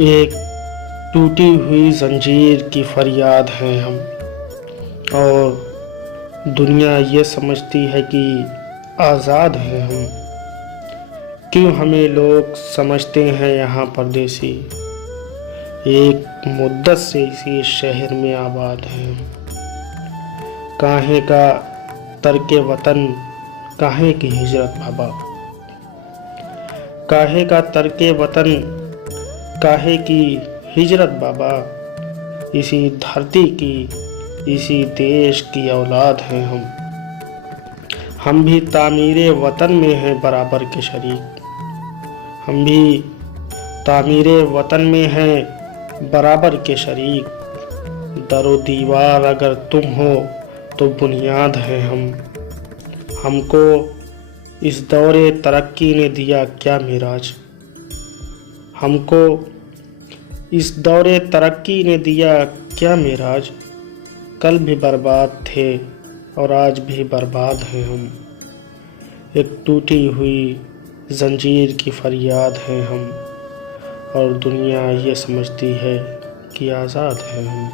एक टूटी हुई जंजीर की फरियाद हैं हम। और दुनिया ये समझती है कि आज़ाद हैं हम। क्यों हमें लोग समझते हैं यहाँ परदेसी, एक मुद्दत से इसी शहर में आबाद हैं। काहे का तर्के वतन, काहे की हिजरत बाबा, काहे का तर्के वतन, काहे की हिजरत बाबा। इसी धरती की, इसी देश की औलाद हैं हम भी तामीरे वतन में हैं बराबर के शरीक। हम भी तामीरे वतन में हैं बराबर के शरीक। दरो दीवार अगर तुम हो तो बुनियाद हैं हम। हमको इस दौरे तरक्की ने दिया क्या मिराज, हमको इस दौरे तरक्की ने दिया क्या मिराज। कल भी बर्बाद थे और आज भी बर्बाद हैं हम। एक टूटी हुई जंजीर की फरियाद हैं हम। और दुनिया ये समझती है कि आज़ाद हैं हम।